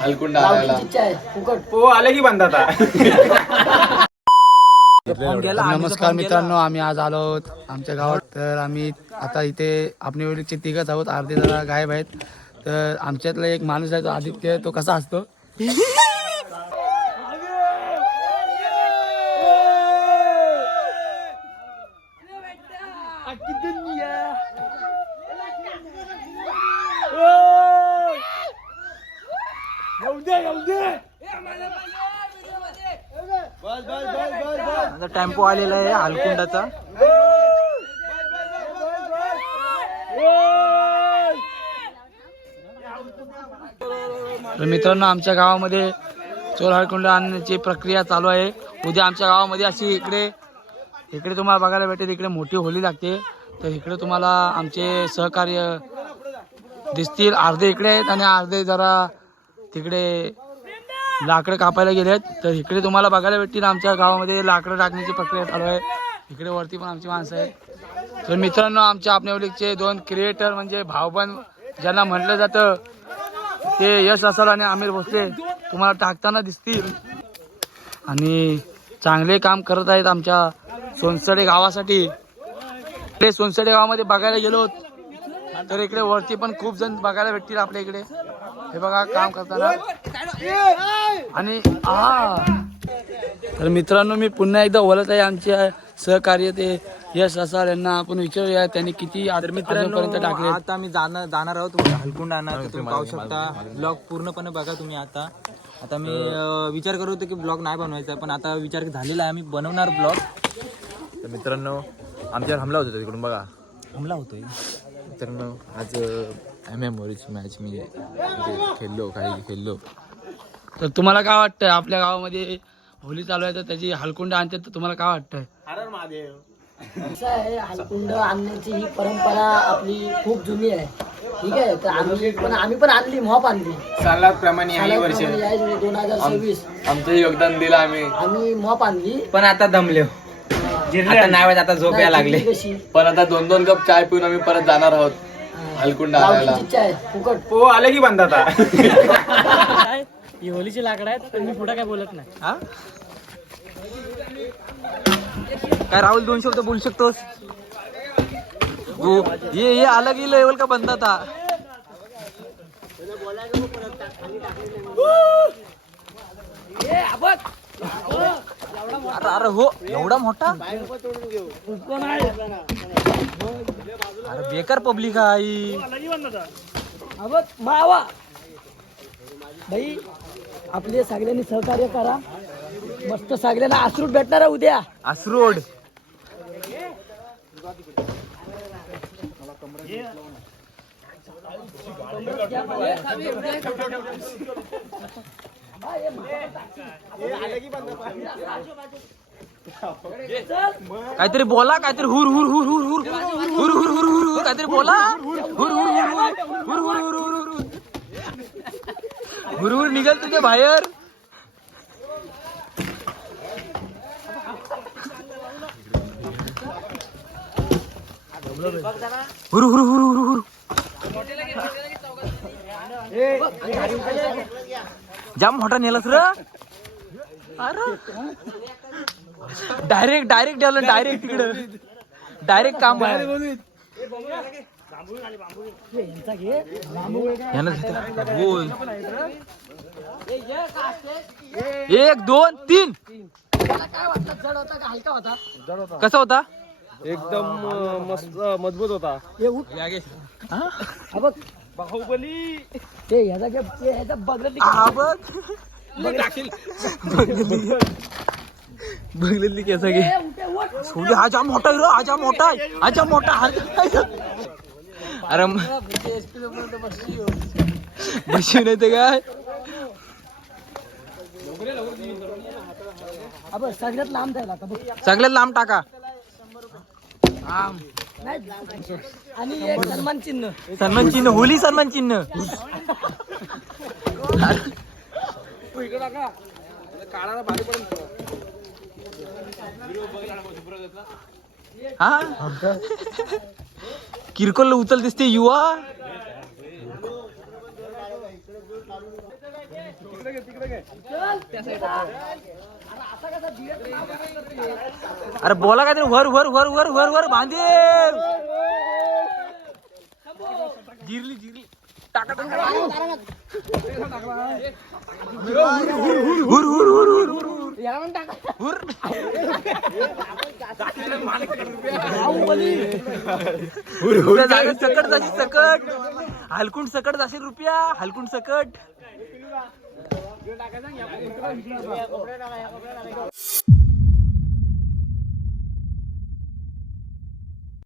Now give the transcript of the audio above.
हलकुंडा आणायला. हो आले की बंद आता. नमस्कार मित्रांनो, आम्ही आज आलो आहोत आमच्या गावात. तर आम्ही आता इथे आपल्या वेळीचे तिघच आहोत, अर्धे जरा गायब आहेत. तर आमच्यातला एक माणूस आहे तो आदित्य, तो कसा असतो टेम्पो आलेला आहे हलकुंडाचा. तर मित्रांनो, आमच्या गावामध्ये चोर हलकुंड आणण्याची प्रक्रिया चालू आहे. उद्या आमच्या गावामध्ये अशी इकडे तुम्हाला बघायला भेटेल, इकडे मोठी होळी लागते. तर इकडे तुम्हाला आमचे सहकार्य दिसतील. अर्धे इकडे आहेत आणि अर्धे जरा तिकडे लाकडं कापायला गेलेत. तर इकडे तुम्हाला बघायला भेटतील आमच्या गावामध्ये लाकडं टाकण्याची प्रक्रिया चालू आहे. इकडे वरती पण आमची माणसं आहेत. तर मित्रांनो, आमच्या आपल्यावलीचे दोन क्रिएटर म्हणजे भाऊबंद ज्यांना म्हटलं जातं, ते यश असाल आणि आमिर भोसले तुम्हाला टाकताना दिसतील आणि चांगले काम करत आहेत आमच्या सोनसडे गावासाठी. इकडे सोनसडे गावामध्ये बघायला गेलो तर इकडे वरती पण खूप जण बघायला भेटतील आपल्या इकडे. हे बघा काम करताना. आणि तर मित्रांनो, मी पुन्हा एकदा बोलत आहे आमचे सहकार्य ते यश असाल यांना. आपण विचारूया त्यांनी किती मित्रांपर्यंत टाकले. आता आम्ही जाणार आहोत हलकुंड आणणार. तुम्ही पाहू शकता. ब्लॉग पूर्णपणे बघा तुम्ही. आता मी विचार करत होतो की ब्लॉग नाही बनवायचा, पण आता विचार झालेला आहे, आम्ही बनवणार ब्लॉग. तर मित्रांनो, आमच्यावर हमला होता तिकडून बघा. हमला होतोय मित्रांनो, आज MM मॅच मी खेळलो. तर तुम्हाला काय वाटतंय, आपल्या गावामध्ये होळी चालू आहे तर त्याची हलकुंड आणतात, तर तुम्हाला काय वाटतंय? असं आहे, हलकुंड आणण्याची ही परंपरा आपली खूप जुनी आहे. ठीक आहे. तर आम्ही पण आणली, मॉप आणली सालाप्रमाणे याही वर्षी 2026 आमचं योगदान दिलं आम्ही मॉप आणली. पण आता दमले. आता नाही, आता झोप यायला लागले. कशी पण आता 2-2 कप चाय पिऊन आम्ही परत जाणार आहोत हलकुंडा आणायला. लावची इच्छा आहे फुकट. हो आले की बंद आता. ही होलीची लाकडं आहेत, पण मी पुढे काय बोलत नाही. काय राहुल 2 शब्द बोलू शकतोस? हो ये अलग ही लेवल का बनता था. अरे हो एवढा मोठा. अरे बेकार पब्लिक आहे. मावा भाई, आपले सगळ्यांनी सहकार्य करा. मस्त सगळ्यांना आश्रूट भेटणार आहे उद्या. आसरोड काहीतरी बोला, काहीतरी हुर हुर हुर हुर हुर हुर हुर हुर हुर हुर काहीतरी बोला. हुर हुर हुर हुर हुर हुर हुर हुर हुर हुर निघाल तुझ्या बाहेर. हुर हुर हुर हुर हुर. जाम मोठा नेलास र. अरे डायरेक्ट तिकडं डायरेक्ट काम आहे. बोल 1 2 3. काय वाटतं, जड होता का हलका होता? कसा होता? एकदम मस्त मजबूत होता. बघ बाहुबली ते ह्याचा बघलं बघलेली कसा घे सोडली. हा जाम मोठा आहे, हा जाम मोठा आहे, हा जाम मोठा. अरे बशी नाही ते काय. सगळ्यात लांब जायला सगळ्यात लांब टाका. आणि एक सन्मान चिन्ह होली सन्मान चिन्ह. हा किरकोळ उचल दिसते युवा. अरे बोला काय ते वर वर वर वर वर वर बांधे जिरली जिरली टाका टाका हुर हुर हुर हुर हुर हुर हुर सकट जाशी सकट हलकुंड सकट जाशील रुपया हलकुंड सकट